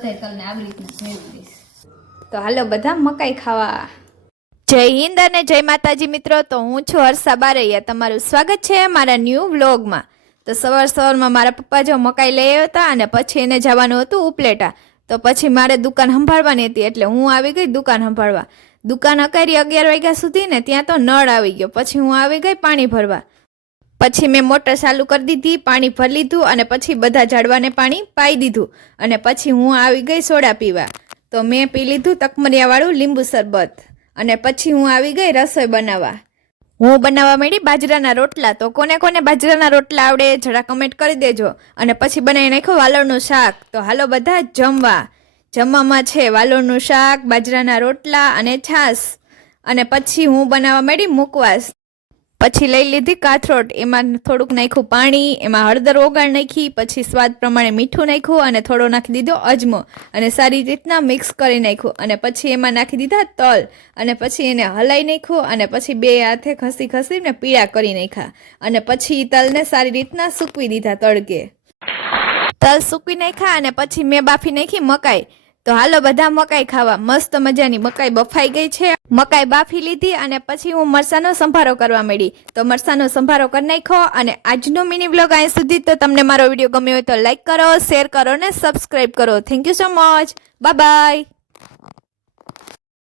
તલને આવી રીતના ભેળવી દઈશ. તો હાલો બધા મકાઈ ખાવા. જય હિન્દ અને જય માતાજી મિત્રો. તો હું છું હર્ષા બારૈયા. તમારું સ્વાગત છે મારા ન્યૂ વ્લોગમાં. તો સવારમાં મારા પપ્પા જો મકાઈ લઈ આવ્યા હતા અને પછી એને જવાનું હતું ઉપલેટા. તો પછી મારે દુકાન સંભાળવાની હતી એટલે હું આવી ગઈ દુકાન સંભાળવા. દુકાન અકારી 11 વાગ્યા સુધી ને ત્યાં તો નળ આવી ગયો. પછી હું આવી ગઈ પાણી ભરવા. પછી મેં મોટર ચાલુ કરી દીધી, પાણી ભરી લીધું અને પછી બધા ઝાડવાને પાણી પાઈ દીધું. અને પછી હું આવી ગઈ સોડા પીવા. તો મેં પી લીધું તકમરિયાવાળું લીંબુ શરબત. અને પછી હું આવી ગઈ રસોઈ બનાવવા. હું બનાવવા માંડી બાજરાના રોટલા. તો કોને કોને બાજરાના રોટલા આવડે જરા કમેન્ટ કરી દેજો. અને પછી બનાવી નાખ્યું વાલોળનું શાક. તો હાલો બધા જમવા. જમવામાં છે વાલોળનું શાક, બાજરાના રોટલા અને છાશ. અને પછી હું બનાવવા માંડી મુકવાસ. પછી લઈ લીધી કાથરોટ. એમાં થોડુંક નાખ્યું પાણી, એમાં હળદર ઓગાળ નાખી, પછી સ્વાદ પ્રમાણે મીઠું નાખ્યું અને થોડો નાખી દીધો અજમો અને સારી રીતના મિક્સ કરી નાખ્યું. અને પછી એમાં નાખી દીધા તલ અને પછી એને હલાઈ નાખ્યું અને પછી બે હાથે ઘસી ઘસીને પીળા કરી નાખ્યા. અને પછી તલને સારી રીતના સૂકવી દીધા તડકે. તલ સૂકવી નાખ્યા અને પછી મેં બાફી નાખી મકાઈ. તો હાલો બધા મકાઈ ખાવા. મસ્ત મજાની મકાઈ બફાઈ ગઈ છે. મકાઈ બાફી લીધી અને પછી હું મરસાનો સંભારો કરવા માંડી. તો મરસાનો સંભારો કરી નાખ્યો. અને આજનો મિની બ્લોગ અહીં સુધી. તો તમને મારો વિડીયો ગમ્યો હોય તો લાઈક કરો, શેર કરો ને સબસ્ક્રાઈબ કરો. Thank you so much. Bye bye.